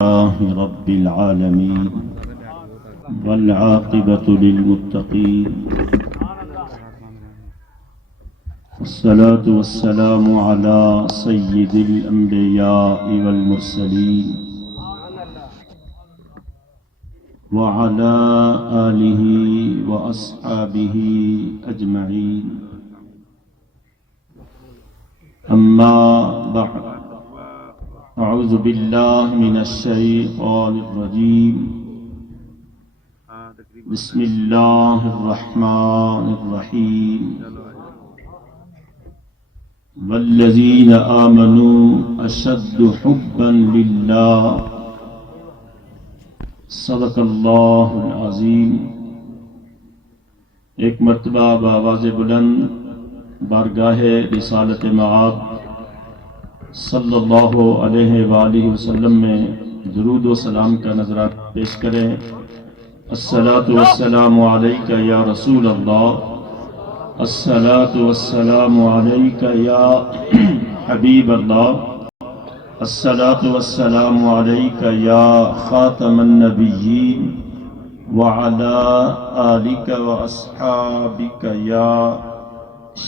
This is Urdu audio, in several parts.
لله رب العالمين والعاقبة للمتقين والصلاة والسلام على سيد الأنبياء والمرسلين وعلى آله وأصحابه أجمعين أما بعد أعوذ بالله من الشيطان الرجيم بسم الله الرحمن الرحيم والذين آمنوا أشد حبا لله صدق اللہ العظیم۔ ایک مرتبہ بآواز بلند بارگاہ رسالت مآب صلی اللہ علیہ وآلہ وسلم میں درود و سلام کا نظرہ پیش کریں۔ الصلاۃ والسلام علیک یا رسول اللہ، الصلاۃ والسلام علیک یا حبیب اللہ، الصلاۃ والسلام علیک یا خاتم النبیین وعلی آلک واصحابک یا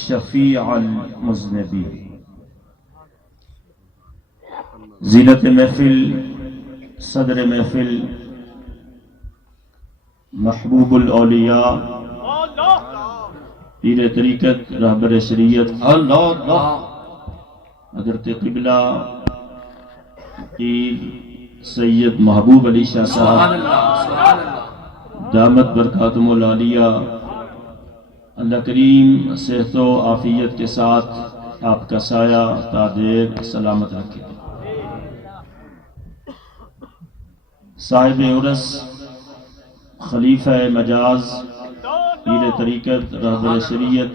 شفیع المذنبین۔ زینت محفل، صدر محفل، محبوب الاولیاء، پیر طریقت، رہبر شریعت حضرت قبلہ پیر سید محبوب علی شاہ صاحب دامت برکاتہم العالیہ، اللہ کریم صحت و عافیت کے ساتھ آپ کا سایہ تا دیر سلامت رکھے۔ صاحب عرس، خلیفہ مجاز، پیر طریقت، رہبر شریعت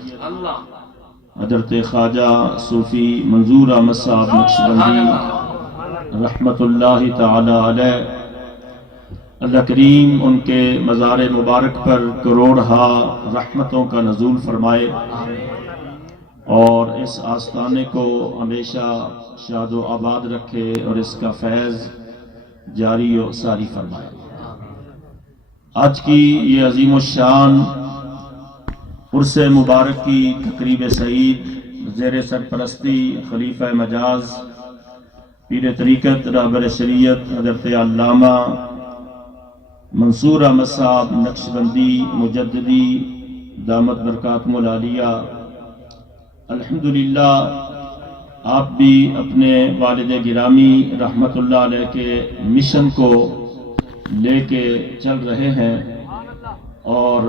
حضرت خواجہ صوفی منظور احمد صاحب نقشبندی رحمت اللہ تعالی علیہ، اللہ کریم ان کے مزار مبارک پر کروڑہا رحمتوں کا نزول فرمائے اور اس آستانے کو ہمیشہ شاد و آباد رکھے اور اس کا فیض جاری و ساری فرمائے۔ آج کی یہ عظیم الشان عرس مبارک کی تقریب سعید زیر سرپرستی خلیفہ مجاز پیر طریقت رہبر شریعت حضرت علامہ منصور احمد صاحب نقشبندی مجددی دامت برکاتہم العالیہ، الحمدللہ آپ بھی اپنے والد گرامی رحمت اللہ علیہ کے مشن کو لے کے چل رہے ہیں اور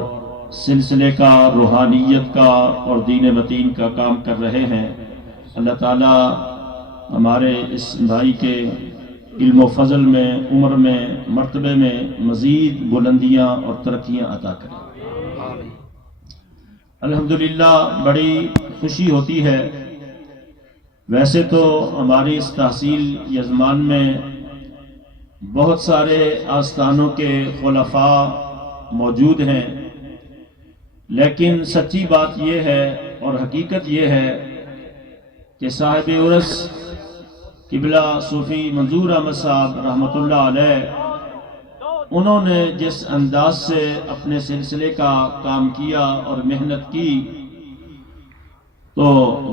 سلسلے کا، روحانیت کا اور دین متین کا کام کر رہے ہیں۔ اللہ تعالیٰ ہمارے اس بھائی کے علم و فضل میں، عمر میں، مرتبے میں مزید بلندیاں اور ترقیاں عطا کریں۔ الحمدللہ بڑی خوشی ہوتی ہے۔ ویسے تو ہماری اس تحصیل یزمان میں بہت سارے آستانوں کے خلفاء موجود ہیں، لیکن سچی بات یہ ہے اور حقیقت یہ ہے کہ صاحب عرس قبلہ صوفی منظور احمد صاحب رحمت اللہ علیہ، انہوں نے جس انداز سے اپنے سلسلے کا کام کیا اور محنت کی، تو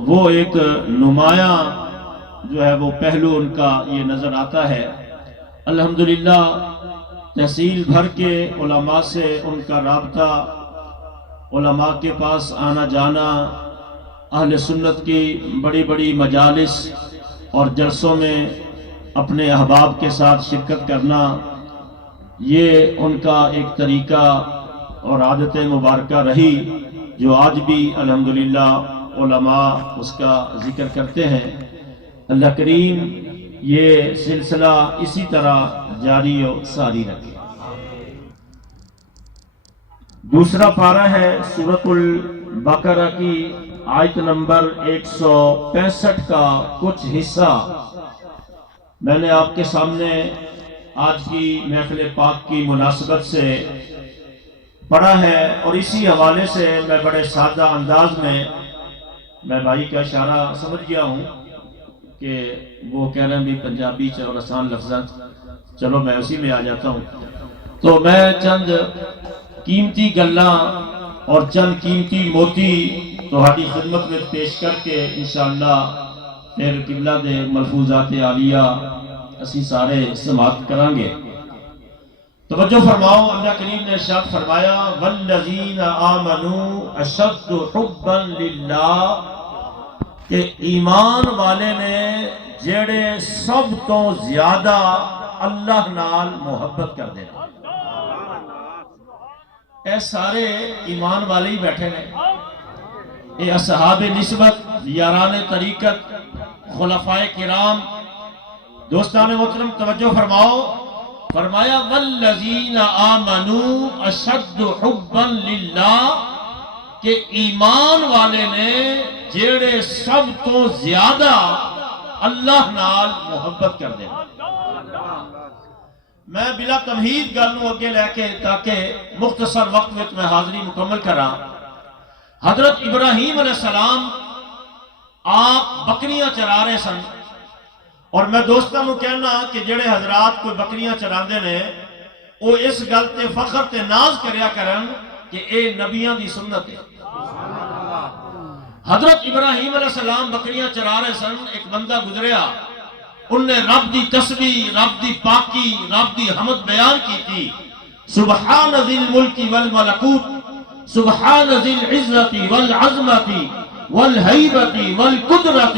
وہ ایک نمایاں جو ہے وہ پہلو ان کا یہ نظر آتا ہے۔ الحمدللہ تحصیل بھر کے علماء سے ان کا رابطہ، علماء کے پاس آنا جانا، اہل سنت کی بڑی بڑی مجالس اور جلسوں میں اپنے احباب کے ساتھ شرکت کرنا، یہ ان کا ایک طریقہ اور عادت مبارکہ رہی جو آج بھی الحمدللہ علماء اس کا ذکر کرتے ہیں۔ اللہ کریم یہ سلسلہ اسی طرح جاری و ساری رکھے۔ دوسرا پارہ ہے سورۃ البقرہ کی آیت نمبر 165 کا کچھ حصہ میں نے آپ کے سامنے آج کی محفل پاک کی مناسبت سے پڑھا ہے، اور اسی حوالے سے میں بڑے سادہ انداز میں بھائی کا اشارہ سمجھ گیا ہوں کہ وہ کہہ رہے ہیں بھی پنجابی اور آسان لفظات چلو میں اسی میں آ جاتا ہوں. تو میں چند قیمتی گلاں اور چند قیمتی موتی تہاڈی خدمت میں پیش کر کے انشاءاللہ پھر قبلہ دے ملفوظات عالیہ اسی سارے سماعت کریں گے. توجہ فرماؤ، اللہ کریم نے ارشاد فرمایا والذین آمنوا اشد حبا للہ، کہ ایمان والے نے جڑے سب تو زیادہ اللہ نال محبت کر دینا. اے سارے ایمان والے ہی بیٹھے ہیں، اے اصحاب نسبت، یاران طریقت، خلفائے کرام. دوستان محترم توجہ فرماؤ، فرمایا والذین آمنوا اشد حبا للہ، کہ ایمان والے نے جڑے سب تو زیادہ اللہ نال محبت کر دے. میں بلا تمہید گل اگے لے کے تاکہ مختصر وقت میں میں حاضری مکمل کراں. حضرت ابراہیم علیہ السلام آپ بکریاں چرا رہے سن، اور میں دوستاں نو کہنا کہ جڑے حضرات کوئی بکریاں چراندے نے وہ اس گل تے فخر تے ناز کریا کرن کہ اے نبیاں دی سنت ہے. حضرت ابراہیم علیہ السلام بکریاں چرا رہے سن، ایک بندہ گزریا، ان نے رب دی تسبیح، رب دی پاکی، رب دی حمد بیان کی تھی. سبحان ذی الملک والملکوت، سبحان ذی العزت والعظمت والہیبت والقدرت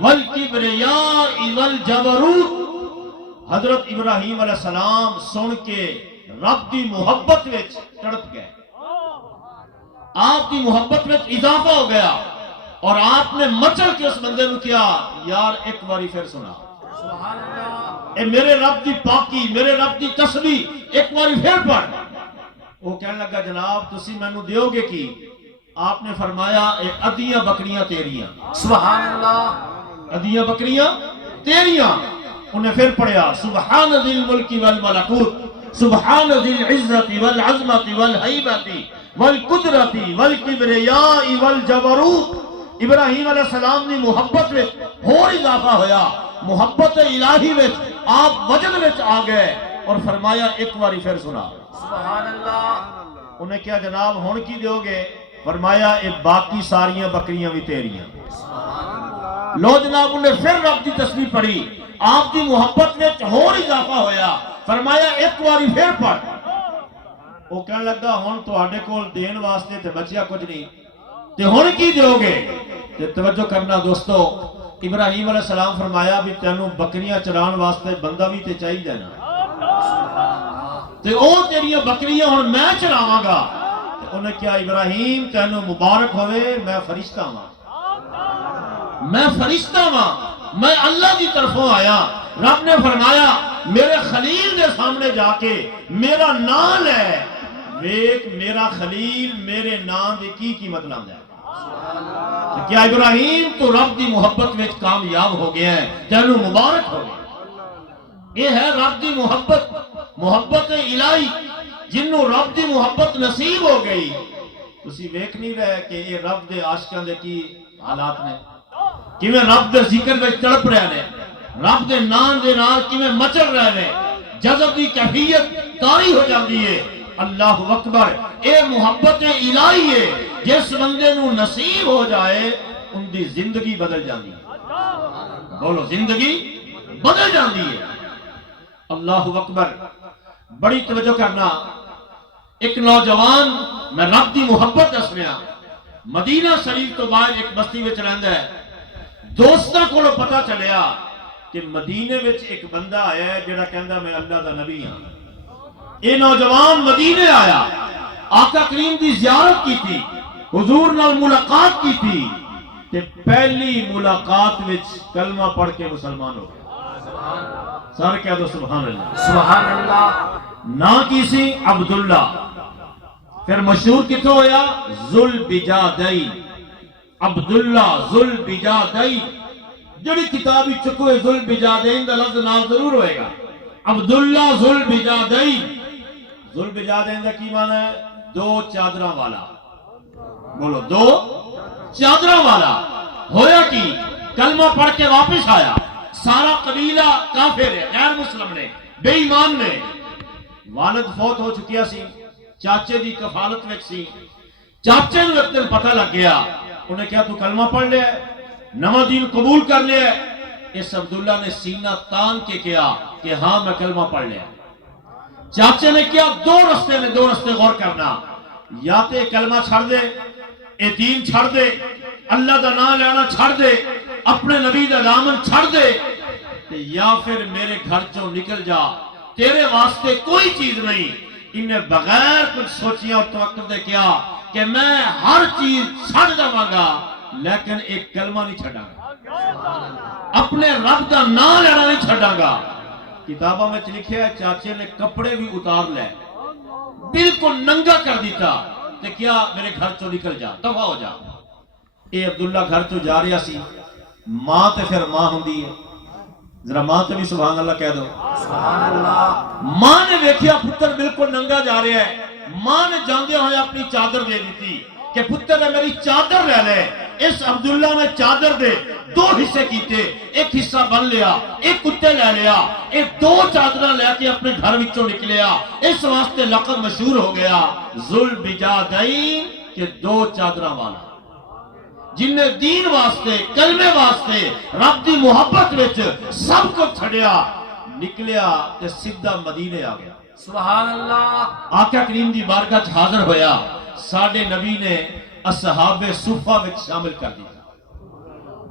والکبریاء والجبروت. حضرت ابراہیم علیہ السلام سن کے رب دی محبت وچ تڑپ گئے، آپ کی محبت میں اضافہ ہو گیا، اور آپ نے مچل کے اس بندے نے کیا یار ایک باری پھر سنا، اے میرے رب دی پاکی، میرے رب دی تسبیح ایک باری پھر پڑھ. وہ کہنے لگا جناب تسی مینوں دیو گے کی؟ آپ نے فرمایا اے ادیاں بکریاں تیریاں. سبحان اللہ، ادیاں بکریاں تیریاں. انہیں پھر پڑھیا سبحان ذی الملک والملکوت، سبحان ذی العزت والعظمت والہیبت والقدرت والکبریاء والجبروت. ابراہیم علیہ السلام نے محبت میں اور اضافہ ہویا، محبت الہی میں آپ وجد میں آ گئے، اور فرمایا ایک باری پھر سنا. سبحان اللہ. انہیں کیا جناب ہون کی دیو گے؟ فرمایا اے باقی ساریاں بکریاں بھی تیریاں. لو جناب انہیں پھر رب کی تسبیح پڑھی، آپ کی محبت میں اور اضافہ ہویا، فرمایا ایک باری پھر پڑھ. وہ کہنے لگا ہن تواڈے کول دین واسطے تے بچیا کچھ نہیں، تے ہن کی دیو گے؟ تے توجہ کرنا دوستو، ابراہیم علیہ السلام فرمایا بھی تینوں بکریاں چران واسطے بندہ بھی تے چاہیے نا، تے او تیریاں بکریاں ہن میں چراواں گا. تے انہیں کیا ابراہیم تینوں مبارک ہوئے، میں فرشتہ ہاں، میں فرشتہ ہاں، میں اللہ کی طرفوں آیا. رب نے فرمایا میرے خلیل دے سامنے جا کے میرا نام ہے، ویک میرا خلیل میرے نام دی کی قیمت لاندہ ہے. کیا ابراہیم تو رب دی محبت میں کامیاب ہو گیا ہے، تینوں مبارک ہو گیا. یہ ہے رب دی محبت، محبت الہی جنوں رب دی محبت نصیب ہو گئی. تسی ویکھ نہیں رہے کہ یہ رب دے عاشقاں دے کی حالات نے، کیویں رب دے ذکر وچ تڑپ رہے نے، رب دے نام دے نال کیویں مچل رہے نے، جذب دی کیفیت طاری ہو جاندی ہے. اللہ اکبر. اے محبت الہی ہے، جس بندے نو نصیب ہو جائے ان دی زندگی بدل جاندی ہے. بولو زندگی بدل جاندی ہے. اللہ اکبر. بڑی توجہ کرنا. ایک نوجوان میں رب دی محبت دس رہا، مدینہ شریف تو بعد ایک بستی وچ رہندا ہے. دوستاں کولوں پتہ چلیا کہ مدینے وچ ایک بندہ آیا ہے جڑا کہندا میں اللہ دا نبی ہاں. یہ نوجوان مدینے آیا، آقا کریم دی زیارت کی تھی، حضور نال ملاقات کی تھی، تے پہلی ملاقات وچ کلمہ پڑھ کے مسلمان ہو گیا. سارے کہہ دو سبحان اللہ. سبحان اللہ. نا کی سی عبداللہ. پھر مشہور کتوں ہویا؟ ذوالبجادین. عبداللہ ذوالبجادین. جڑی کتابی چکوے ذوالبجادین دا لفظ نال ضرور ہوئے گا. عبداللہ ذوالبجادین. ذوالبجادین دا کی معنی ہے؟ دو چادراں والا. بولو دو چادراں والا. ہویا کی کلمہ پڑھ کے واپس آیا. سارا قبیلہ کافر ہے، غیر مسلم نے، بے ایمان نے والد فوت ہو چکیا سی چاچے دی کفالت وچ سی چاچے نوں ایک دن پتہ لگ گیا انہیں کیا تو کلمہ پڑھ لیا ہے نواں دین قبول کر لیا ہے اس عبداللہ نے سینہ تان کے کیا کہ ہاں میں کلمہ پڑھ لیا چاچے نے کیا دو رستے غور کرنا یا تے کلمہ چھڑ دے اے دین چھڑ دے اللہ دا نام لینا چھڑ دے اپنے نبی دا دامن چھڑ دے یا پھر میرے گھر چوں نکل جا تیرے واسطے کوئی چیز نہیں انہیں بغیر کچھ سوچیاں اور توقع دے کیا کہ میں ہر چیز چھڑ جاواں گا لیکن ایک کلمہ نہیں چھڑاں گا اپنے رب دا نام لینا نہیں چھڑاں گا کتابوں میں لکھیا ہے چاچے نے کپڑے بھی اتار لے بالکل ننگا کر دیتا کہ کیا میرے گھر چوں نکل جا دفع ہو جا اے عبداللہ گھر چوں جا رہا سی ماں تے پھر ماں ہوندی ہے ذرا ماں تے بھی سبحان اللہ کہہ دو سبحان اللہ ماں نے دیکھیا پتر بالکل ننگا جا رہا ہے ماں نے جاندے ہوئے اپنی چادر دے دیتی کہ پتر نے میری چادر لے لے اس عبداللہ نے چادر دے دو حصے کیتے ایک حصہ بن لیا ایک کتے لے لیا ایک دو چادرہ لے کے اپنے گھر وچوں نکلیا اس واسطے لقب مشہور ہو گیا ذل بجادین کہ دو چادرہ والا جن نے دین واسطے کلمے واسطے رب دی محبت وچ سب کو چھڑیا نکلیا تے سیدھا مدینے آ گیا سبحان اللہ آقا کریم دی بارگاہ وچ حاضر ہویا ساڈے نبی نے اصحاب صفہ وچ شامل کر دیا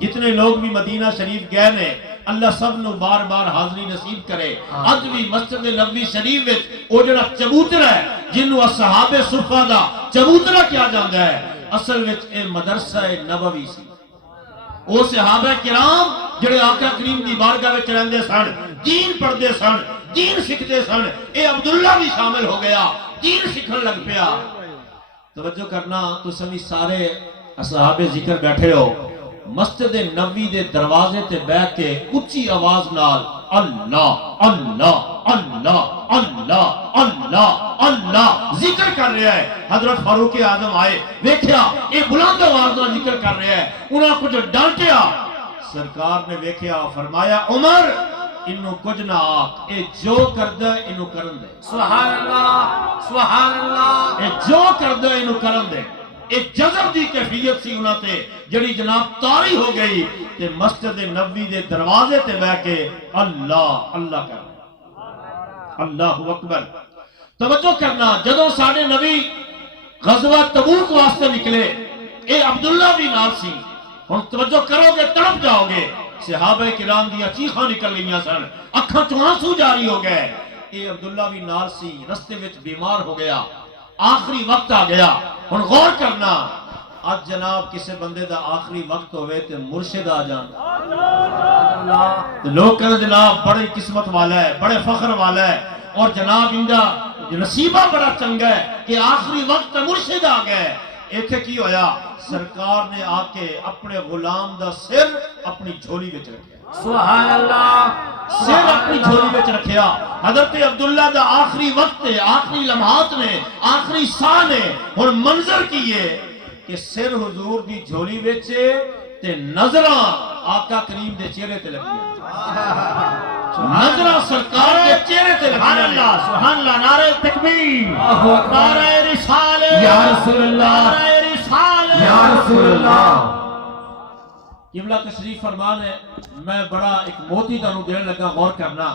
جتنے لوگ بھی مدینہ شریف گئے نے اللہ سب نو بار بار حاضری نصیب کرے اج بھی مسجد نبوی شریف وچ او جڑا چبوترا ہے جنوں اصحاب صفہ دا چبوترا کیا جاندا ہے اصل وچ اے مدرسہ نبوی سی او صحابہ کرام جڑے آقا کریم دی بارگاہ وچ رہندے سن دین پڑھدے سن دین سکھدے سن اے عبداللہ بھی شامل ہو گیا دین سکھن لگ پیا توجہ کرنا تو سبھی سارے اصحاب ذکر بیٹھے ہو مسجد نبوی دے دروازے تے بیٹھ کے اونچی آواز نال اللہ اللہ اللہ اللہ اللہ اللہ ذکر کر رہا ہے حضرت فاروق اعظم آئے دیکھیا یہ بلند آواز نال ذکر کر رہا ہے انہاں کچھ ڈانٹیا سرکار نے دیکھیا فرمایا عمر انہوں کچھ نہ آکھ اے جو کردہ انہوں کرن دے سبحان اللہ اے جو کردہ انہوں کرن دے ایک جذب دی کیفیت سی انہاں تے جڑی جناب تاری ہو گئی تے مسجد نبوی دے دروازے تے بیٹھ کے اللہ اللہ کر اللہ اکبر توجہ کرنا جدوں ساڈے نبی غزوہ تبوک واسطے نکلے اے عبداللہ بھی نال سی ہن توجہ کرو گے تڑپ جاؤ گے صحابہ کرام دیا چیخاں نکل گئیاں سن اکھاں چوں آنسو جاری ہو گئے اے عبداللہ بھی نال سی رستے وچ بیمار ہو گیا آخری وقت آ گیا ہن غور کرنا آج جناب کسے بندے دا آخری وقت ہوئے تے مرشد آ جان لوگ کہنے جناب بڑی قسمت والا ہے بڑے فخر والا ہے اور جناب ان کا نصیبہ بڑا چنگا ہے کہ آخری وقت مرشد آ گئے ایتھے کی ہویا سرکار نے آ کے اپنے غلام دا سر اپنی جھولی وچ رکھیا سبحان اللہ سر اپنی جھولی وچ رکھیا حضرت عبداللہ دا آخری وقت ہے آخری لمحات نے آخری ساہ نے اور منظر کیے کہ سر حضور دی جھولی وچ تے نظراں آقا کریم دے چہرے تے لگی نظراں سرکار دے چہرے تے لگی سبحان اللہ نعرہ تکبیر نعرہ رسالت یا رسول اللہ یا رسول اللہ قبلہ تشریف فرمان ہے میں بڑا ایک موتی تانوں دین لگا غور کرنا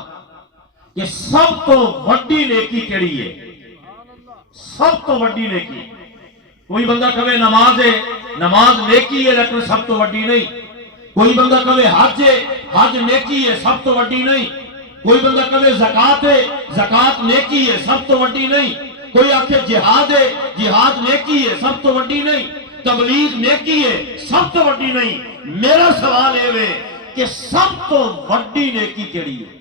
کہ سب تو وڈی نیکی کیڑی ہے سب تو وڈی نیکی کوئی بندہ کہے نماز ہے نماز نیکی ہے لیکن سب تو وڈی نہیں کوئی بندہ کہے حج ہے حج نیکی ہے سب تو وڈی نہیں کوئی بندہ کہے زکات ہے زکات نیکی ہے سب تو وڈی نہیں کوئی آکھے جہاد ہے جہاد نیکی ہے سب تو وڈی نہیں تبلیغ نیکی ہے سب تو وڈی نہیں میرا سوال ہے کہ سب تو وڈی نیکی کیڑی ہے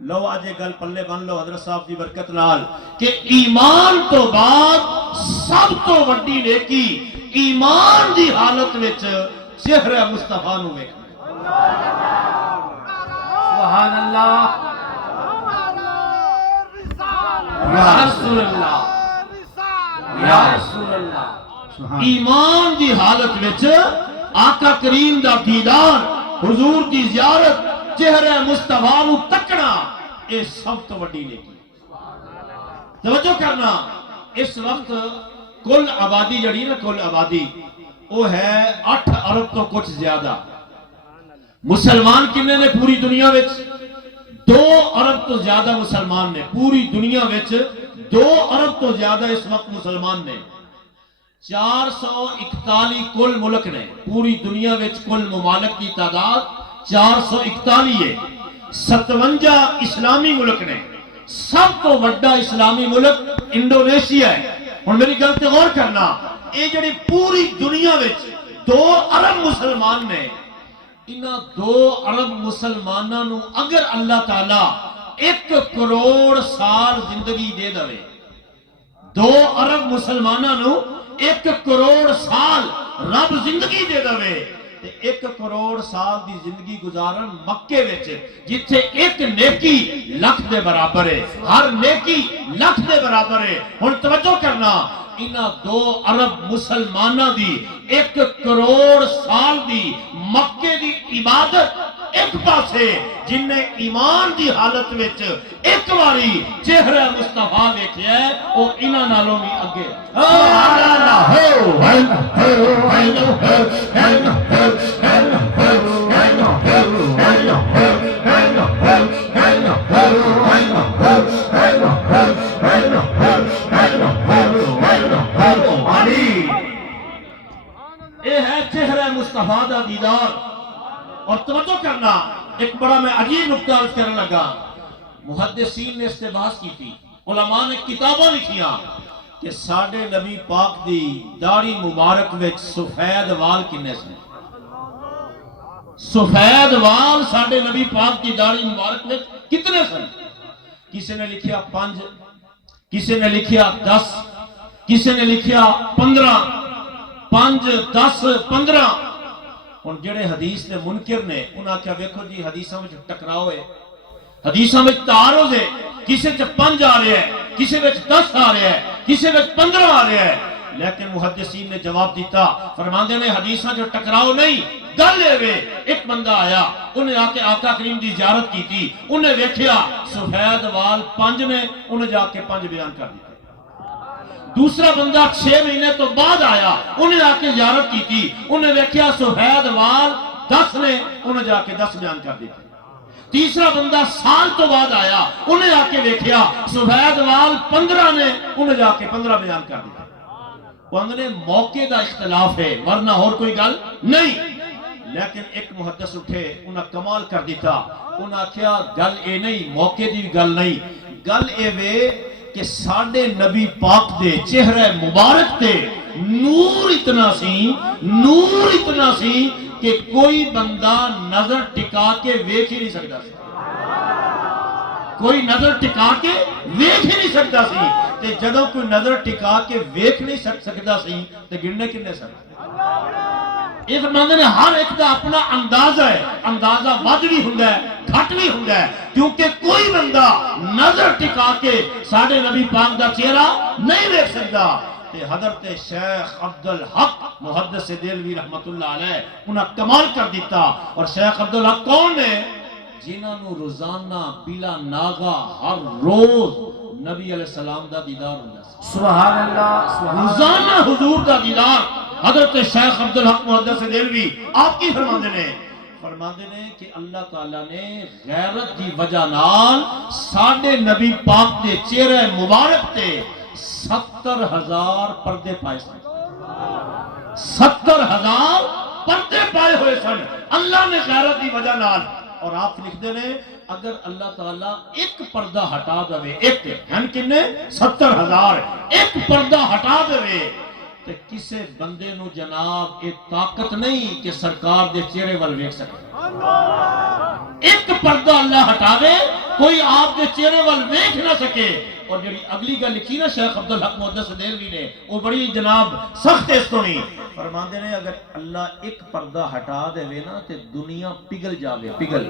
لو آج گل پلے بن لو حضرت صاحب دی برکت نال کہ ایمان تو بعد سب تو وڈی نیکی ایمان دی حالت وچ چہرہ مصطفیٰ نو ویکھنا سبحان اللہ یا رسول اللہ یا رسول اللہ ایمان دی حالت وچ آقا کریم دا دیدار حضور دی زیارت چہرہ مصطفیٰ نو تکنا یہ سب تو وڈی نیکی۔ توجہ کرنا، اس وقت کل آبادی جڑی نا، کل آبادی وہ ہے 8 ارب تو کچھ زیادہ۔ مسلمان کنے نے پوری دنیا وچ؟ 2 ارب تو زیادہ مسلمان نے پوری دنیا وچ، 2 ارب تو زیادہ اس وقت مسلمان نے۔ 441 کل ملک نے پوری دنیا وچ، کل ممالک کی تعداد 441 ہے۔ 57 اسلامی ملک نے، سب تو بڑا اسلامی ملک انڈونیشیا ہے۔ اور میری گل تے غور کرنا، یہ جڑی پوری دنیا وچ 2 ارب مسلمان نے، انہاں 2 ارب مسلماناں نو اگر اللہ تعالی 1 کروڑ سال زندگی دے دوے، 2 ارب مسلماناں نو 1 کروڑ سال رب زندگی دے دوے، 1 کروڑ سال دی زندگی گزارن مکے وچ، جتھے ایک نیکی لکھ دے برابر ہے، ہر نیکی لکھ دے برابر ہے۔ ہن توجہ کرنا، انہاں 2 ارب مسلماناں دی 1 کروڑ سال دی مکے دی عبادت ایک پاسے، جن نے ایمان دی حالت وچ ایک باری چہرہ مصطفیٰ ویکھیا ہے، او انہاں نالوں بھی اگے۔ یہ ہے چہرہ مصطفیٰ دا دیدار۔ اور توجہ کرنا، ایک بڑا میں عجیب نقطہ عرض کرنے لگا، محدثین نے اس سے بحث کی تھی، علماء نے کتابوں لکھیاں کہ ساڈے نبی پاک دی داڑھی مبارک وچ سفید وال کنے سن؟ سفید وال ساڈے نبی پاک دی داڑھی مبارک وچ کتنے سن؟ کسی نے لکھیا 5، کسی نے لکھیا 10، کسی نے لکھیا 15، 5، 10، 15۔ اور جڑے حدیث دے منکر نے انہاں کیا ویکھو جی حدیثاں وچ ٹکراؤ ہے، حدیثاں وچ تعارض ہے، کسی وچ 5 آ رہا ہے، کسی وچ 10 آ رہا ہے، کسی وچ 15 آ رہا ہے۔ لیکن محدثین نے جواب دیتا، فرماندے نے حدیثاں جو ٹکراؤ نہیں، گل اے ایک بندہ آیا، انہیں آ کے آقا کریم دی زیارت کی تھی، انہیں ویکھیا سفید وال 5 نے، انہیں جا کے 5 بیان کر دیتے۔ دوسرا بندہ 6 مہینے تو بعد آیا، انہیں آ کے زیارت کی تھی، انہیں ویکھیا سفید وال 10 نے، انہیں جا کے 10 بیان کر دیتے۔ تیسرا بندہ سال تو بعد آیا، انہیں آ کے ویکھیا سفید وال 15 نے، انہیں جا کے 15 بیان کر دیتے۔ انہوں نے موقع دا اختلاف ہے، ورنہ اور کوئی گل نہیں۔ لیکن ایک محدث اٹھے، انہاں کمال کر دیتا، انہاں کیا گل اے نہیں، موقع دی گل نہیں، گل اے وے کہ ساڈے نبی پاک دے چہرہ مبارک تے نور اتنا سی، نور اتنا سی کہ کوئی بندہ نظر ٹکا کے ویکھ ہی نہیں سکتا سی، کوئی نظر ٹکا کے ویکھ ہی نہیں سکتا سی۔ تے جدوں کوئی نظر ٹکا کے ویکھ نہیں سکتا سی تے گننے کنے سن؟ یہ فرماندے نے ہر ایک دا اپنا اندازہ ہے، اندازہ ود بھی ہوندا ہے، گھٹ بھی ہوندا ہے، کیونکہ کوئی بندہ نظر ٹکا کے ساڈے نبی پاک دا چہرہ نہیں دیکھ سکتا۔ تے حضرت شیخ عبدالحق محدث دہلوی رحمت اللہ علیہ انہاں کمال کر دیتا۔ اور شیخ عبدالحق کون ہے؟ جنہاں نو روزانہ بلا ناغا ہر روز نبی علیہ السلام دا دیدار ہوندا سی۔ سبحان اللہ، روزانہ حضور دا دیدار حضرت شیخ عبدالحق محدث دہلوی آپ کی فرماندے نے کہ اللہ تعالیٰ نے غیرت دی وجہ نال ساڈے نبی پاک دے چہرے مبارک تے 70,000 پردے پائے سن، 70,000 پردے پائے ہوئے سن اللہ نے غیرت دی وجہ نال۔ اور آپ لکھتے ہیں اگر اللہ تعالیٰ ایک پردہ ہٹا دے، ایک ہن کنے 70,000، ایک پردہ ہٹا دے تے کسے بندے نو جناب ایک طاقت نہیں کہ سرکار دے چہرے وال ویکھ سکے۔ ایک پردہ اللہ ہٹاوے کوئی آپ دے چہرے وال ویکھ نہ سکے۔ اور جڑی اگلی گل لکھی نا شیخ عبدالحق محدث دہلوی نے، وہ بڑی جناب سخت ہے اس تو نہیں، فرماندے نے اگر اللہ ایک پردہ ہٹا دے نا تے دنیا پگھل جاوے، پگھل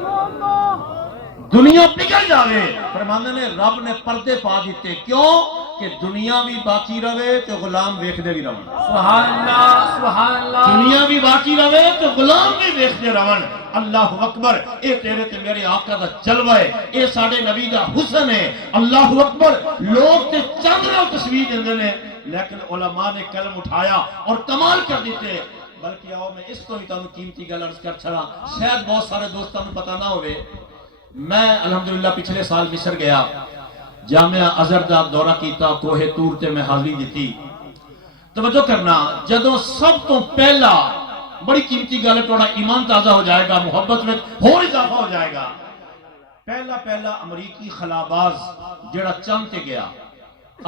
دنیا پگھل جاوے۔ فرماندے نے رب نے پردے پا دیتے، کیوں کہ دنیا بھی باقی رہے تے غلام ویکھدے بھی رہن۔ سبحان اللہ، سبحان اللہ، دنیا بھی باقی رہے تے غلام بھی ویکھدے رہن۔ اللہ اکبر، اے تیرے تے میرے آقا دا جلوہ ہے، اے ساڑے نبی دا حسن ہے، اللہ اکبر۔ لوگ تے چند نہ تصویر دیندے نے، لیکن علماء نے قلم اٹھایا اور کمال کر دیتے۔ بلکہ آؤ میں اس تو ہی تانوں قیمتی گل عرض کر چھڑا، شاید بہت سارے دوستاں نوں پتہ نہ ہوئے، میں الحمدللہ پچھلے سال مصر گیا، جامعہ ازہر دا دورہ کیتا، کوہ طور تے میں حاضری دیتی۔ توجہ کرنا، جدوں سب تو پہلا بڑی قیمتی گل ہے، تھوڑا ایمان تازہ ہو جائے گا، محبت میں اور اضافہ ہو جائے گا۔ پہلا امریکی خلاباز جڑا چاند تے گیا،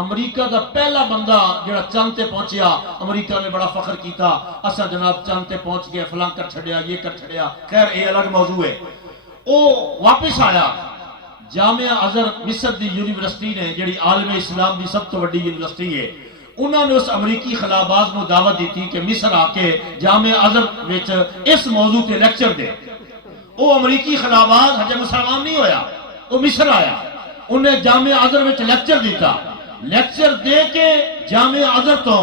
امریکہ دا پہلا بندہ جڑا چاند تے پہنچیا، امریکہ نے بڑا فخر کیتا، اسا جناب چاند تے پہنچ گئے، فلاں کر چھڑیا، یہ کر چھڑیا، خیر یہ الگ موضوع ہے۔ او واپس آیا، جامعہ ازہر مصر دی یونیورسٹی نے جڑی عالم اسلام دی سب تو بڑی یونیورسٹی ہے، انہوں نے اس امریکی خلاباز کو دعوت دی تھی کہ مصر آ کے جامعہ ازہر وچ اس موضوع تے لیکچر دے۔ وہ امریکی خلاباز ہجے مسلمان نہیں ہویا، وہ مصر آیا، انہیں جامعہ ازہر وچ لیکچر دیتا، لیکچر دے کے جامعہ ازہر تو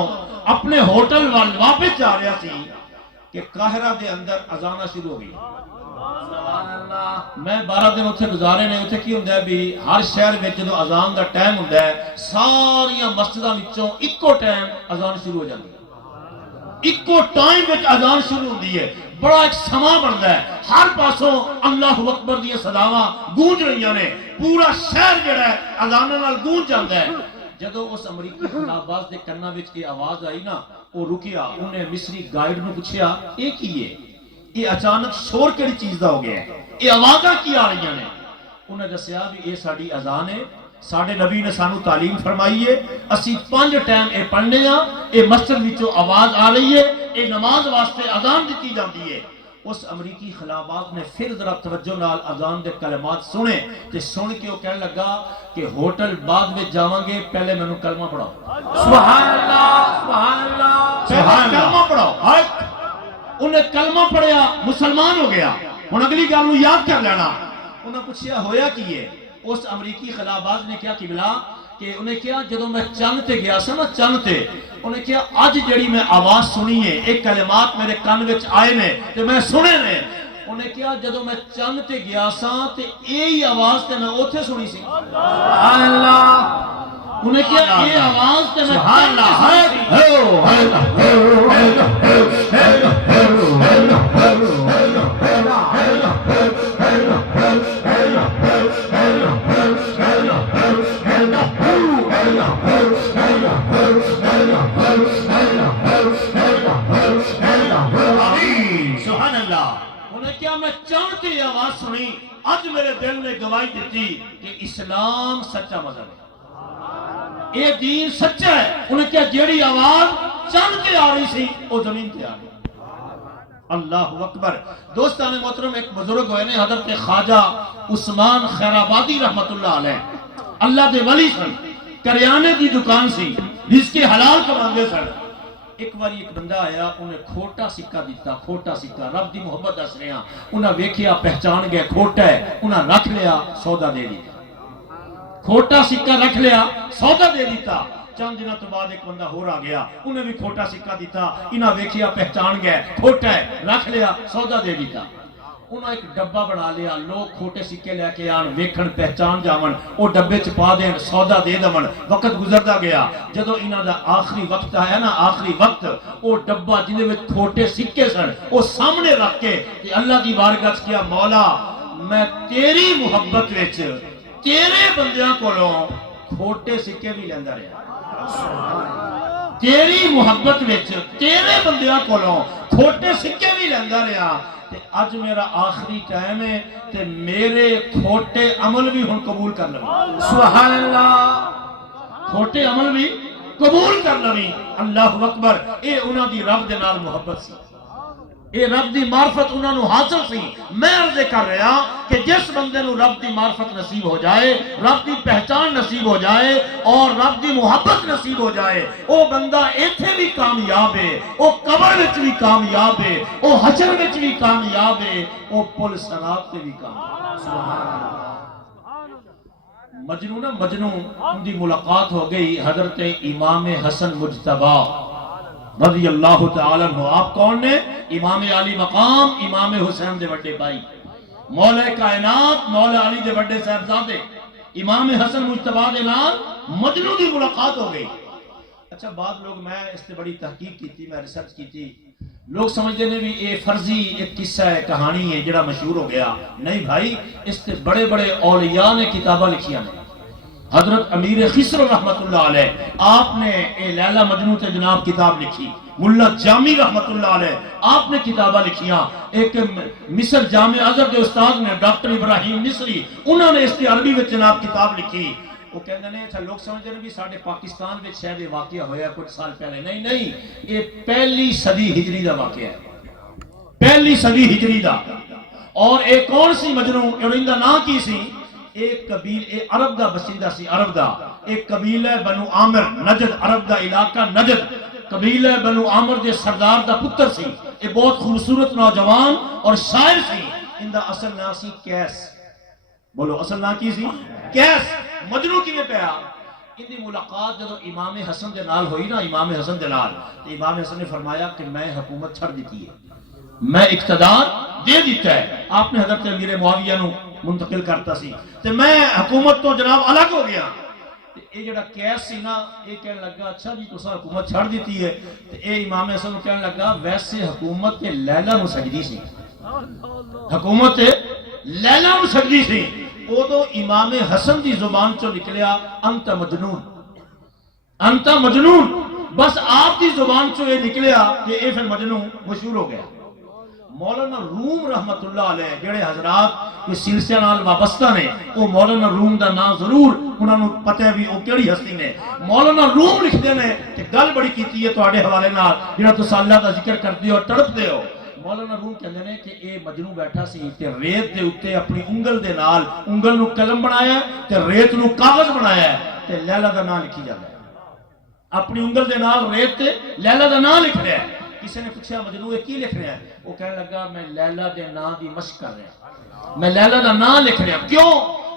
اپنے ہوٹل وال واپس جا رہا سی کہ قاہرہ دے اندر اذانہ شروع ہو گئی۔ میں 12 دن اتنے گزارے نے، اتنے کی ہوندہ ہے بھی ہر شہر میں جدو اذان دا ٹائم ہوندہ ہے، ساریاں مسجداں وچوں اکو ٹائم اذان شروع ہو جاتی ہے، اکو ٹائم وچ اذان شروع ہوندی ہے، بڑا ایک سما بنتا ہے، ہر پاسوں اللہ اکبر دی صداواں گونج رہی نے، پورا شہر جڑا ہے اذاناں نال گونج جاندا ہے۔ جدو اس امریکی خلاباز دے کناں وچ یہ آواز آئی نا، وہ رکیا، انہیں مصری گائیڈ نو پوچھیا اے کی ہے، یہ اچانک شور کیڑی چیز دا ہو گیا ہے، یہ آوازاں کی آ رہی ہیں؟ انہیں دسیا بھی یہ ساڑی اذان ہے، ساڑے نبی نے سانو تعلیم فرمائی ہے، اسی 5 ٹائم اے پڑھنے ہیں، اے مسجد وچوں آواز آ رہی ہے، اے نماز واسطے اذان دیتی جاتی ہے۔ اس امریکی خلاباز نے پھر ذرا توجہ نال اذان دے کلمات سنے، تے سن کے وہ کہنے لگا کہ ہوٹل بعد میں جاواں گے، پہلے میں نو کلمہ پڑھاؤ۔ سبحان اللہ، سبحان اللہ، پہلے کلمہ پڑھاؤ۔ انہیں کلمہ پڑھیا، مسلمان ہو گیا۔ ہن اگلی گل نو یاد کر لینا، انہیں پوچھیا ہویا کی ہے؟ اس امریکی خلاباز نے کیا قبلہ کہ انہیں کیا جدو میں چند تے گیا سا نا، چند تے انہیں کیا اج جڑی میں آواز سنی ہے، ایک کلمات میرے کان وچ آئے نے تے میں سنے نے، انہیں کیا جدو میں چند تے گیا سا تے یہی آواز تے میں اوتھے سنی سی۔ سبحان اللہ، انہیں کیا یہ آواز تے میں چند تے سنی سبحان اللہ۔ انہیں کیا میں چاند تے آواز سنی، آج میرے دل نے گواہی دیتی کہ اسلام سچا مذہب ہے، یہ دین سچا ہے۔ انہیں کیا جیڑی آواز چاند تے آ رہی سی وہ زمین تے آ رہی۔ اللہ اکبر۔ دوستان محترم، ایک بزرگ ہوئے نے حضرت خواجہ عثمان خیرآبادی رحمت اللہ علیہ، اللہ دے ولی سن، کریانے دی دکان سی، رزق حلال کماندے سن۔ ایک باری ایک بندہ آیا، انہیں کھوٹا سکہ دیتا، کھوٹا سکہ، رب دی محبت دس رہے ہیں، انہیں ویکھیا پہچان گیا کھوٹا ہے، انہیں رکھ لیا، سودا دے دیتا، کھوٹا سکہ رکھ لیا، سودا دے دیتا۔ چند دنوں تو بعد ایک بندہ ہور آ گیا، انہیں بھی کھوٹا سکہ دیتا، انہیں ویکھیا پہچان گیا کھوٹا ہے، رکھ لیا، سودا دے دیتا۔ انہوں ایک ڈبہ بنا لیا، لوگ کھوٹے سکے لے کے آن، ویکھن پہچان جاون، وہ ڈبے چپا دین، سودا دے دون۔ وقت گزردا گیا، جدو انہاں دا آخری وقت آیا نا، آخری وقت، وہ ڈبہ جنہیں وچ کھوٹے سکے سن، وہ سامنے رکھ کے کہ اللہ دی بارگاہ وچ کیا، مولا میں تیری محبت وچ تیرے بندیاں کولوں کھوٹے سکے بھی لیندا رہا، تیری محبت وچ تیرے بندیاں کولوں کھوٹے سکے بھی لیندا رہا، تے اج میرا آخری ٹائم ہے تے میرے کھوٹے عمل بھی ہن قبول کر لویں۔ سبحان اللہ، کھوٹے عمل بھی قبول کر لویں۔ اللہ اکبر۔ اے انہاں دی رب دے نال محبت سی، اے رب دی معرفت انہاں نو حاصل سی۔ میں عرض کر رہا کہ جس بندے نو رب دی معرفت نصیب ہو جائے، رب دی پہچان نصیب ہو جائے اور رب دی محبت نصیب ہو جائے، او بندہ ایتھے بھی کامیاب ہے، او قبر وچ بھی کامیاب ہے، او حشر وچ بھی کامیاب ہے، او پل صراط تے بھی کامیاب۔ سبحان اللہ۔ مجنون ان دی ملاقات ہو گئی حضرت امام حسن مجتبی رضی اللہ تعالی عنہ. آپ کون نے؟ امام علی مقام، امام حسین دے بڑے بھائی، مولا کائنات مولا علی دے بڑے صاحبزادے امام حسن مجتبی دے نال مجنوں دی ملاقات ہو گئی. اچھا بعد لوگ، میں اس سے بڑی تحقیق کی، میں ریسرچ کی، لوگ سمجھتے ہیں بھی یہ فرضی ایک قصہ ہے، کہانی ہے جڑا مشہور ہو گیا. نہیں بھائی، اس سے بڑے بڑے اولیاء نے کتاباں لکھیاں نے. حضرت امیر خسرو رحمت اللہ علیہ، آپ نے اے لیلا مجنوں تے جناب کتاب لکھی. ملا جامی رحمت اللہ علیہ، آپ نے کتاباں لکھیاں. ایک مصر جامع ازہر دے استاد نے ڈاکٹر ابراہیم مصری، انہوں نے اس کی عربی میں جناب کتاب لکھی. وہ کہتے ہیں اچھا لوگ سمجھتے ہیں بھی ساڑھے پاکستان میں شاید یہ واقعہ ہویا کچھ سال پہلے. نہیں نہیں، یہ پہلی صدی ہجری دا واقعہ ہے، پہلی صدی ہجری دا. اور ایک کون سی مجنوں، اور ان دا نام کی سی؟ ایک قبیل، ایک عرب دا بسندہ سی، عرب دا ایک قبیل ہے بنو عامر، نجد، عرب دا علاقہ نجد، قبیل ہے بنو عامر دے سردار دا پتر سی. یہ بہت خوبصورت نوجوان اور شاعر سی. ان دا اصل نام سی کیس. بولو اصل نام کی سی؟ کیس. مجنوں کی میں پیا ان دی ملاقات جدو امام حسن دے نال ہوئی نا، امام حسن دے نال، تو امام حسن نے فرمایا کہ میں حکومت چھڑ دیتی ہے، میں اقتدار دے دیتا ہے. آپ نے حضرت امیر معاویہ نو منتقل کرتا سی، تو میں حکومت تو جناب الگ ہو گیا. یہ جڑا کیس سی نا، یہ کہنے لگا اچھا جی تسا حکومت چھڑ دیتی ہے. تو یہ امام حسن کہنے لگا ویسے حکومت لیلا نو سجدی سی، حکومت لیلا نو سجدی سی. ادو امام حسن دی زبان چو نکلیا انت مجنون، انت مجنون. بس آپ دی زبان چو یہ نکلیا کہ اے پھر مجنون مشہور ہو گیا. مولانا روم رحمت اللہ علیہ جڑے حضرات کے سلسلے نال وابستہ نے، وہ مولانا روم دا نام ضرور انہوں نے پتہ ہے بھی وہ کیڑی ہستی نے. مولانا روم لکھتے ہیں کہ گل بڑی کیتی ہے تواڈے حوالے نال جڑا تساں اللہ دا ذکر کردے ہو تڑپدے ہو. مولانا روم کہندے نے کہ اے مجنوں بیٹھا سی تے ریت دے اوتے اپنی انگل دے نال انگل نو قلم بنایا تے ریت نو کاغذ بنایا تے لیلا دا نام لکھی جاندا ہے. اپنی انگل دے نال ریت تے لیلا دا نام لکھ رہا ہے. کسی نے پوچھا مجنوں یہ کی لکھ رہا ہے؟ وہ کہنے لگا میں لیلا دے نام دی مشق کر رہا، میں لیلا دا نام لکھ رہا. کیوں؟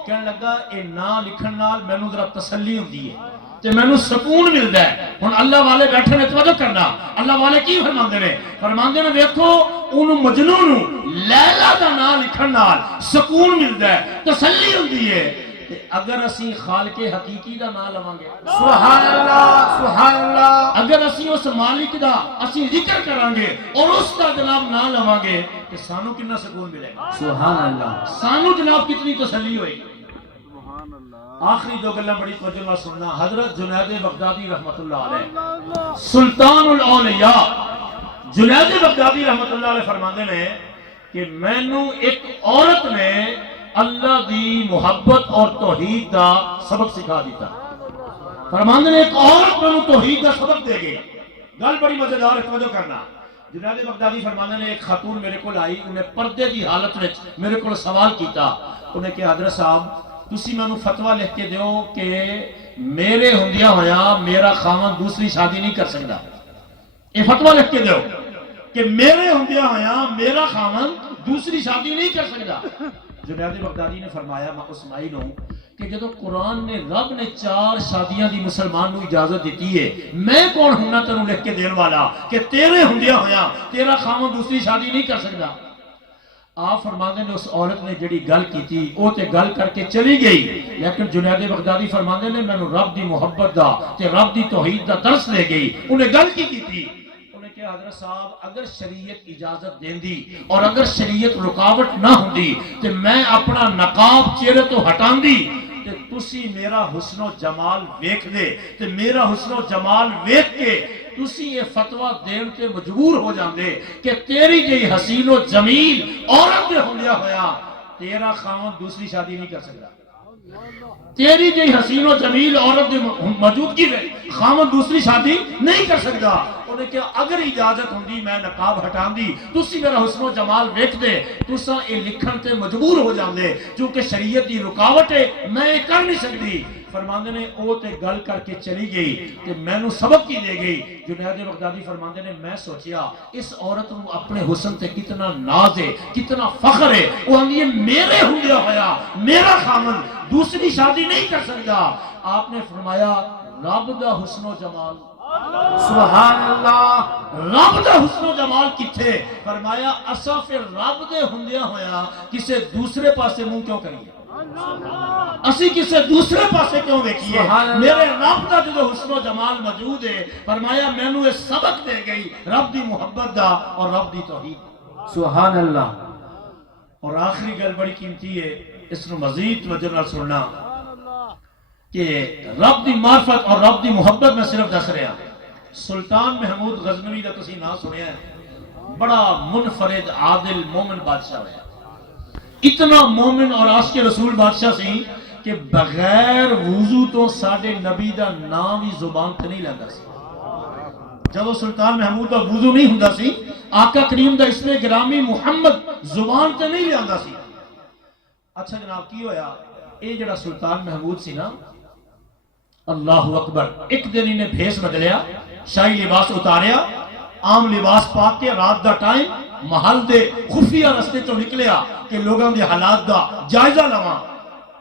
کہنے لگا اے نام لکھن نال مینوں ذرا تسلی ہوندی ہے تے مینوں سکون ملدا ہے. ہن اللہ والے بیٹھے نے توجہ کرنا، اللہ والے کی فرماندے نے؟ فرماندے نے دیکھو اونوں مجنوں نوں لیلا دا نام لکھن نال سکون ملدا ہے، تسلی ہوندی ہے. تے اگر اسی خالق حقیقی دا نام لواں گے، سبحان اللہ سبحان اللہ، اگر اسی اس مالک دا اسی ذکر کران گے اور اس دا جناب نام لواں گے تے سانو کتنا سکون ملے گا. سبحان اللہ، سانو جناب کتنی تسلی ہوئے گی. آخری دو گلیں بڑی توجہ نال سننا. حضرت جنید بغدادی رحمت اللہ علیہ، سلطان الاولیاء جنید بغدادی رحمت اللہ علیہ فرماندے نے کہ مینوں ایک عورت نے اللہ دی محبت اور توحید دا سبق سکھا دیتا. فرماندے نے ایک عورت مینوں توحید دا سبق دے گئی. گل بڑی مزیدار ہے، توجہ کرنا. جنید بغدادی فرماندے نے ایک خاتون میرے کو آئی، انہیں پردے دی حالت وچ میرے کو سوال کیتا. انہیں کہ حضرت صاحب تسی مینوں فتویٰ لکھ کے دیو کہ میرے ہوندیاں ہویا میرا خاوند دوسری شادی نہیں کر سکتا. یہ فتویٰ لکھ کے دیو کہ میرے ہوندیاں ہویا میرا خاوند دوسری شادی نہیں کر سکتا. جنید بغدادی نے فرمایا اسماعیل ہوں کہ جدو قرآن نے رب نے 4 شادیاں دی مسلمان نو اجازت دیتی ہے، میں کون ہونا تینوں لکھ کے دین والا کہ تیرے ہوندیاں ہویا تیرا خاوند دوسری شادی نہیں کر سکتا. آپ فرماندے نے اس عورت نے جڑی گل کی تھی وہ تے گل کر کے چلی گئی، لیکن جنید بغدادی فرماندے نے مینوں رب دی محبت دا تے رب دی توحید دا درس لے گئی. انہیں گل کی تھی؟ انہیں کہا حضرت صاحب اگر شریعت اجازت دیندی اور اگر شریعت رکاوٹ نہ ہوندی تے میں اپنا نقاب چہرے تو ہٹاندی تے تسی میرا حسن و جمال ویکھ دے تے میرا حسن و جمال ویکھ کے تسی یہ فتویٰ دین کے مجبور ہو جاندے کہ تیری جئی حسین و جمیل عورت دے ہوندیا ہویا تیرا خاوند دوسری شادی نہیں کر سکتا. تیری جئی حسین و جمیل عورت دے موجودگی میں خاوند دوسری شادی نہیں کر سکتا. انہیں کہ اگر اجازت ہوندی میں نقاب ہٹان دی تسی میرا حسن و جمال ویکھ دے تساں یہ لکھن تے مجبور ہو جاندے چونکہ شریعت دی رکاوٹ ہے میں یہ کر نہیں سکتی. فرماندے نے او تے گل کر کے چلی گئی کہ میں نو سبق کی دے گئی. جنید بغدادی فرماندے نے میں سوچیا اس عورت نو اپنے حسن تے کتنا ناز ہے کتنا فخر ہے. وہ آندھی ہے میرے ہوندیا ہویا میرا خامن دوسری شادی نہیں کر سکتا. آپ نے فرمایا رب دا حسن و جمال سبحان اللہ. رب دا حسن و جمال کتھے؟ فرمایا اسا پھر رب دے ہوندیاں ہویا کسے دوسرے پاسے منہ کیوں کریے؟ اسی کسے دوسرے پاسے کیوں ویکھیے؟ میرے رب دا جو حسن و جمال موجود ہے، فرمایا مینوں یہ سبق دے گئی رب دی محبت دا اور رب دی توحید. سبحان اللہ. اور آخری گل بڑی قیمتی ہے، اس نو مزید توجہ نال سننا کہ رب دی معرفت اور رب دی محبت میں صرف دس رہا. سلطان محمود غزنوی دا تسی نام سنیا ہے، بڑا منفرد عادل مومن بادشاہ ہے. اتنا مومن اور عاشق رسول بادشاہ سی کہ بغیر وضو تو ساڈے نبی دا نام ہی زبان تے نہیں لیندا سی. جب سلطان محمود دا وضو نہیں ہوندا سی، آقا کریم دا اسم گرامی محمد زبان تے نہیں لیندا سی. اچھا جناب کی ہویا، اے جڑا سلطان محمود سی نا، اللہ اکبر، ایک دن انہیں بھیس بدلیا، شاہی لباس اتاریا، عام لباس پاک کے رات دا ٹائم محل دے خفیہ رستے تو نکلیا کہ لوگوں دے حالات دا جائزہ لواں.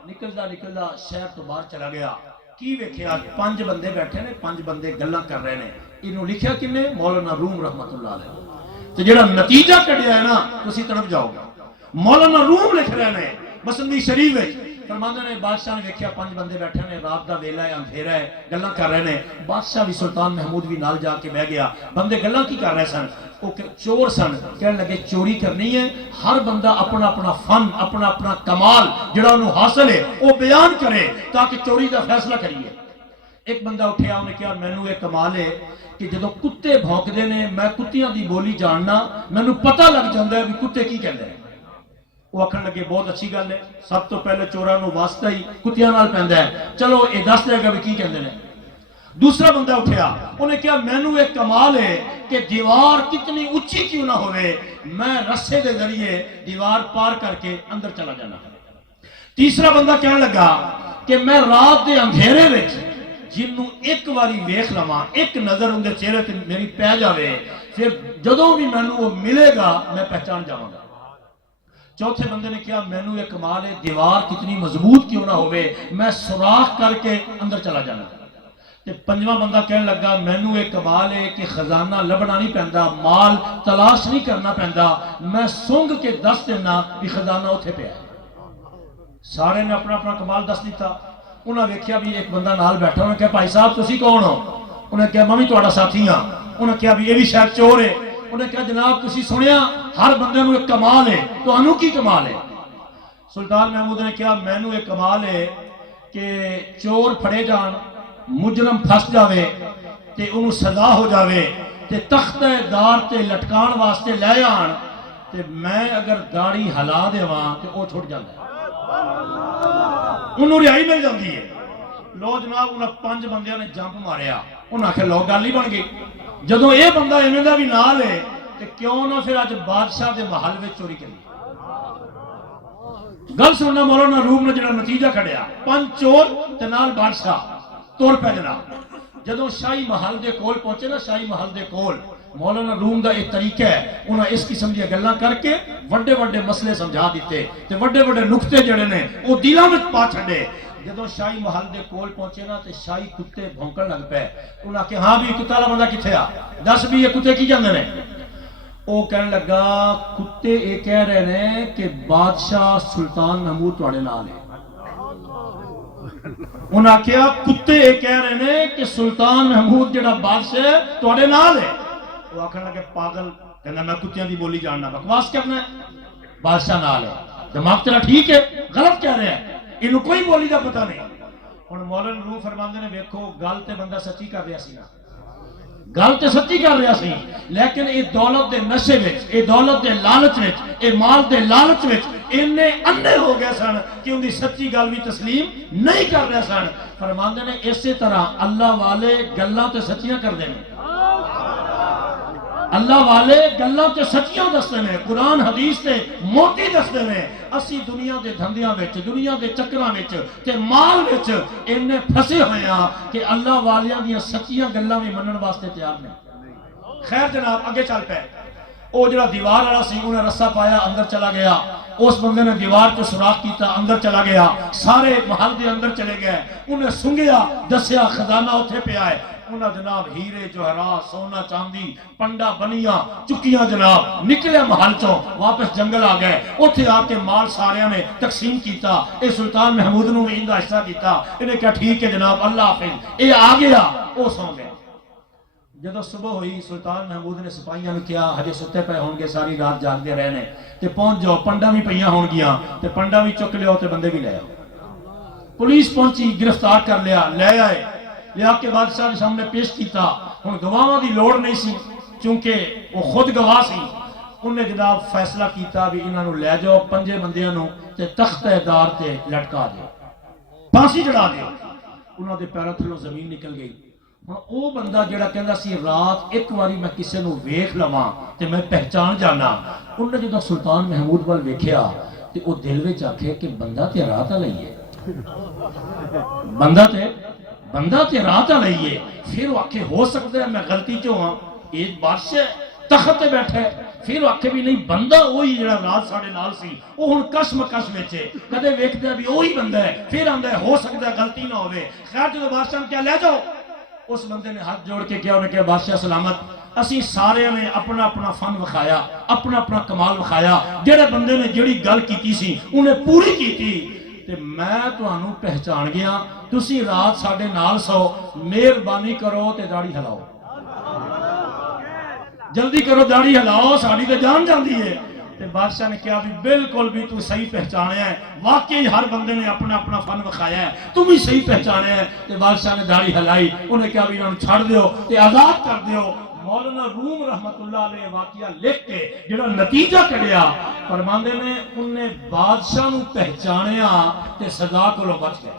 نکلدا شہر تو باہر چلا گیا. کی ویکھیا 5 بندے بیٹھے نے، 5 بندے گلاں کر رہے نے. انہوں لکھیا کنے؟ مولانا روم رحمت اللہ علیہ. تو جڑا نتیجہ کڈیا ہے نا تسی تڑپ جاؤ گے. مولانا روم لکھ رہے نے مسنوی شریف وچ، فرماندے نے بادشاہ نے ویکھیا 5 بندے بیٹھے نے، رات دا ویلا ہے، اندھیرا ہے، گلاں کر رہے نے. بادشاہ بھی سلطان محمود بھی نال جا کے بیٹھ گیا. بندے گلاں کی کر رہے سن؟ وہ چور سن. کہنے لگے چوری کرنی ہے، ہر بندہ اپنا اپنا فن، اپنا اپنا کمال جڑا انہوں حاصل ہے وہ بیان کرے تاکہ چوری دا فیصلہ کریے. ایک بندہ اٹھیا، انہیں کہا مینوں یہ کمال ہے کہ جدو کتے بھونکدے نے میں کتیاں دی بولی جاننا، مینوں پتہ لگ جاندا ہے بھی کتے کی کہندے ہیں. وہ آکھن لگے بہت اچھی گل ہے، سب تو پہلے چوراں نوں واسطہ ہی کتیاں نال پیندا ہے، چلو یہ دس دے گا بھی کی کہندے نے. دوسرا بندہ اٹھیا، انہیں کہا مینوں ایک کمال ہے کہ دیوار کتنی اونچی کیوں نہ ہوئے، میں رسے دے ذریعے دیوار پار کر کے اندر چلا جانا. تیسرا بندہ کہنے لگا کہ میں رات دے اندھیرے وچ جنوں ایک واری ویکھ لواں، ایک نظر ان دے چہرے تے میری پہ جاوے، پھر جدوں بھی مینوں وہ ملے گا میں پہچان جاواں گا. چوتھے بندے نے کہا مینوں یہ کمال ہے دیوار کتنی مضبوط کیوں نہ ہوئے، میں سوراخ کر کے اندر چلا جانا. تے پنجواں بندہ کہنے لگا مینوں یہ کمال ہے کہ خزانہ لبنا نہیں پیندا، مال تلاش نہیں کرنا پیندا، میں سونگ کے دس دینا بھی خزانہ اتھے پہ ہے. سارے نے اپنا اپنا کمال دس دیتا. انہاں ویکھیا بھی ایک بندہ نال بیٹھا، انہوں نے کہا بھائی صاحب تسی کون ہو؟ انہوں نے کہا میں بھی تہاڈا ساتھی ہاں. انہوں نے کہا بھی یہ بھی شاید چور ہے. انہوں نے کہا جناب تسی سنیا ہر بندے نوں ایک کمال ہے، تو انہوں کی کمال ہے؟ سلطان محمود نے کہا مینوں ایک کمال ہے کہ چور پھڑے جان، مجرم پھس جاوے تے انہوں سزا ہو جاوے تے تختہ دار تے لٹکان واسطے لے آن تے میں اگر داڑھی ہلا دیواں تے وہ چھٹ جاتا ہے، انہوں رہائی مل جاندی ہے. لو جناب انہاں 5 بندیاں نے جمپ ماریا. انہاں آکھیا لو گل ہی بن گئی. جدوں یہ بندہ ایویں دا بھی نال ہے تے کیوں نہ پھر اج بادشاہ دے محل وچ چوری کری. گل سننا مولانا روم نے جڑا نتیجہ کھڑیا، 5 چور تے نال بادشاہ تور پہ جناب. جدوں شاہی محل دے کول پہنچے نا، شاہی محل دے کول مولانا روم دا ایک طریقہ ہے، انہاں اس قسم دی گلاں کر کے وڈے وڈے مسئلے سمجھا دیتے تے وڈے وڈے نقطے جڑے نے وہ دلاں وچ پا چھڈے. جدوں شاہی محل دے کول پہنچے نا تے شاہی کتے بھونکن لگ پے. انہاں کہ ہاں بھی کتا والا بندہ کتھے آ، دس بھی یہ کتے کی جاندے نے؟ وہ کہنے لگا کتے یہ کہہ رہے ہیں کہ بادشاہ سلطان محمود تواڈے نال ہے. انہاں کہا کتے یہ کہہ رہے ہیں کہ سلطان محمود جڑا بادشاہ تواڈے نال ہے. وہ آکھن لگے پاگل، کہنا میں کتیاں دی بولی جاننا، بکواس کرنا ہے، بادشاہ نال ہے، دماغ تیرا ٹھیک ہے، غلط کہہ رہے ہیں، انہوں کوئی بولی دا پتہ نہیں. ہن مولانا روح فرماندے نے ویکھو گل تے بندہ سچی کر رہا سی نا، گل تے سچی کر رہا سی، لیکن اے دولت دے نشے وچ، اے دولت دے لالچ وچ، اے مال دے لالچ وچ اننے اندھے ہو گئے سن کہ ان دی سچی گل بھی تسلیم نہیں کر رہے سن. فرماندے نے اسی طرح اللہ والے گلاں تے سچیاں کردے نے، اللہ والے گلاں تے سچیاں دستے نے، قرآن حدیث تے موٹی دستے نے. اسی دنیا دے دھندیاں وچ، دنیا دے چکراں وچ تے مال وچ اننے پھسے ہوئے ہاں کہ اللہ والیاں دیاں سچیاں گلاں بھی منن واسطے تیار نہیں. خیر جناب اگے چل پے. وہ جڑا دیوار والا سی انہیں رسا پایا، اندر چلا گیا. اس بندے نے دیوار کو سوراخ کیتا، اندر چلا گیا. سارے محل دے اندر چلے گئے. انہیں سنگیا، دسیا خزانہ اتھے پہ آئے. انہاں جناب ہیرے جوہرات سونا چاندی پنڈا بنیاں چکیاں جناب نکلے محل چوں واپس جنگل آ گئے اوتھے آ کے مال سارے نے تقسیم کیتا اے سلطان محمود نو بھی اندا حصہ دیتا انہیں کہا ٹھیک ہے جناب اللہ حافظ اے آ گیا او سو گئے جدو صبح ہوئی سلطان محمود نے سپاہیاں نے کیا ہجے ستے پے ہون گے ساری رات جاگدے رہنے تے پہنچ جاؤ پنڈا بھی پئیاں ہون گیاں تے پنڈا بھی چک لیاؤ تے بندے بھی لے آؤ پولیس پہنچی گرفتار کر لیا لے آئے لیا کے بادشاہ کے سامنے پیش کیتا ہن گواہاں دی لوڑ نہیں سی چونکہ وہ خود گواہ سی انہیں جناب فیصلہ کیتا بھی انہاں نو لے جاؤ پنجے بندیاں نو تے تخت دار تے لٹکا دیو پھانسی چڑھا دیو انہاں دے پیراں تھلوں زمین نکل گئی ہن او بندہ جڑا کہندا سی رات ایک واری میں کسے نو ویکھ لواں تے میں پہچان جانا انہیں جدوں سلطان محمود وال ویکھیا تے او دل وچ آکھے کہ بندہ تے رات والا ہی ہے بندہ تے رات والا ہی ہے پھر وہ آکھے ہو سکتا ہے میں غلطی چ ہواں ایک بادشاہ تخت تے بیٹھا ہے پھر آکھے بھی نہیں بندہ وہی جڑا رات ساڈے نال سی وہ ہن کش مکش وچ ہے کدے ویکھدا بھی وہی بندہ ہے پھر آندا ہے ہو سکتا ہے غلطی نہ ہوے خیر جدوں بادشاہ نے کیا لے جاؤ اس بندے نے ہاتھ جوڑ کے کیا انہیں کہا بادشاہ سلامت اسی سارے نے اپنا اپنا فن وکھایا اپنا اپنا کمال وکھایا جڑے بندے نے جڑی گل کیتی سی انہیں پوری کیتی تے میں تانوں پہچان گیا تسی رات ساڈے نال سو مہربانی کرو تے داڑھی ہلاؤ جلدی کرو داڑھی ہلاؤ ساڈی تے جان جاندی ہے تے بادشاہ نے کہا بھی بالکل بھی تو صحیح پہچانیا ہے واقعی ہر بندے نے اپنا اپنا فن وکھایا ہے تم بھی صحیح پہچانیا ہے تے بادشاہ نے داڑھی ہلائی انہیں کہا بھی انہوں چھڑ دیو تے آزاد کر دیو مولانا روم رحمت اللہ علیہ واقعہ لکھ کے جڑا نتیجہ کڑیا فرماندے نے انہیں بادشاہ نو پہچانیا تے سزا کولوں بچ گئے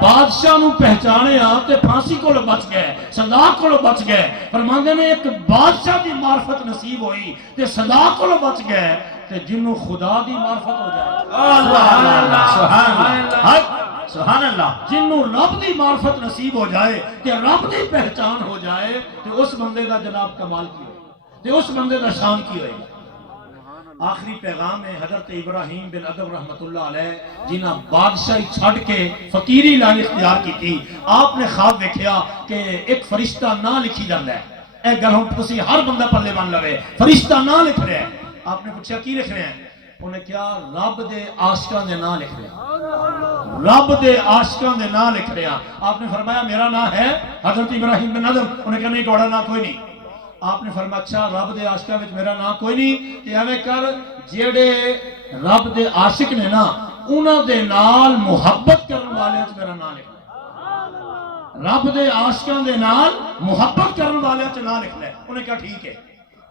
بادشاہ نو پہچانیا تے پھانسی کولوں بچ گئے سزا کولوں بچ گئے فرماندے نے ایک بادشاہ دی معرفت نصیب ہوئی تے سزا کولوں بچ گئے تے جنوں خدا دی معرفت ہو جائے سبحان اللہ سبحان اللہ سبحان اللہ جنوں رب دی معرفت نصیب ہو جائے کہ رب دی پہچان ہو جائے کہ اس بندے دا جناب کمال کی ہوئے کہ اس بندے دا شان کی ہوئے آخری پیغام ہے حضرت ابراہیم بن ادم رحمت اللہ علیہ جنہاں بادشاہی چھڑ کے فقیری لائن اختیار کی تھی آپ نے خواب دیکھیا کہ ایک فرشتہ نہ لکھی جاندہ ہے اے گل ہم تسی ہر بندہ پلے بن لوے فرشتہ نہ لکھ رہے ہیں آپ نے پوچھا کی لکھ رہے ہیں انہیں کیا رب دے عاشقاں دے نام لکھ رہے ہیں رب دے عاشقاں دے نام لکھ رہے ہیں آپ نے فرمایا میرا نام ہے حضرت ابراہیم بن ادم انہیں کہا نہیں توڑا نام کوئی نہیں آپ نے فرمایا اچھا رب دے عاشقاں وچ میرا نام کوئی نہیں کہ ایویں کر جیڑے رب دے عاشق نے نا انہاں دے نال محبت کرن والے وچ میرا نام لکھ رب دے عاشقاں دے نال محبت کرن والے وچ نام لکھ لے انہیں کہا ٹھیک ہے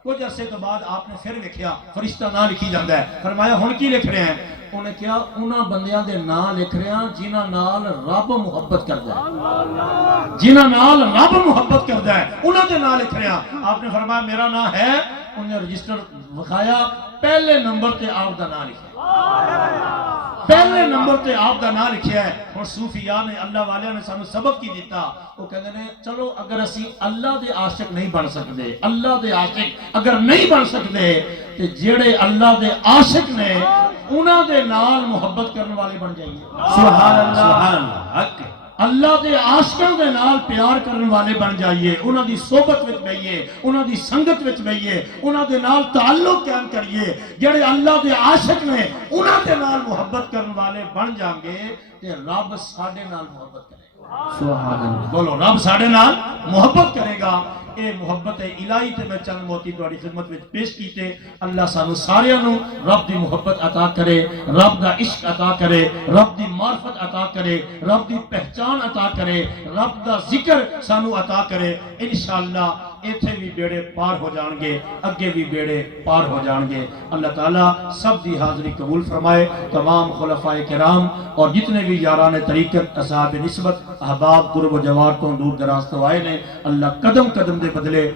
کچھ عرصے تو بعد آپ نے پھر لکھیا فرشتہ نہ لکھی جاندہ ہے فرمایا ہن کی لکھ رہے ہیں انہیں کیا انہاں بندیاں دے نام لکھ رہے ہیں جنہاں نال رب محبت کردا ہے جنہاں نال رب محبت کردا ہے انہاں دے نام لکھ رہے ہیں آپ نے فرمایا میرا نام ہے انہیں رجسٹر وکھایا پہلے نمبر تے آپ دا نام لکھیا پہلے نمبر تے آپ دا نام لکھیا ہے اور صوفیاء نے اللہ والے نے سانو سبق کی دیتا وہ کہتے ہیں چلو اگر اسی اللہ دے عاشق نہیں بن سکتے اللہ دے عاشق اگر نہیں بن سکتے تے جڑے اللہ دے عاشق نے انہاں دے نال محبت کرنے والے بن جائیے سبحان اللہ سبحان اللہ اللہ دے عاشقاں دے نال پیار کرنے والے بن جائیے انہاں دی صحبت وچ بہئیے انہاں دی سنگت وچ بہئیے انہاں دے نال تعلق قائم کریے جڑے اللہ دے عاشق نے انہاں دے نال محبت کرنے والے بن جائیں گے تے رب ساڈے نال محبت کرے گا سبحان اللہ بولو رب ساڈے نال محبت کرے گا اے محبت الہی تے میں چند موتی تہاڈی خدمت وچ پیش کیتے اللہ سانو ساریاں نو رب دی محبت عطا کرے رب دا عشق عطا کرے رب دی معرفت عطا کرے رب دی پہچان عطا کرے رب دا ذکر سانو عطا کرے انشاءاللہ ایتھے بھی بیڑے پار ہو جان گے اگے بھی بیڑے پار ہو جان گے اللہ تعالیٰ سب دی حاضری قبول فرمائے تمام خلفاء کرام اور جتنے بھی یاران طریقت اصحاب نسبت احباب قرب و جوار تو دور دراز تو آئے نے اللہ قدم قدم دے بدلے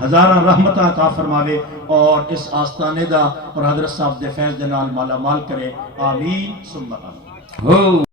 ہزاراں رحمتاں عطا فرماوے اور اس آستانے دا اور حضرت صاحب دے فیض دے نال مالا مال کرے آمین ثم آمین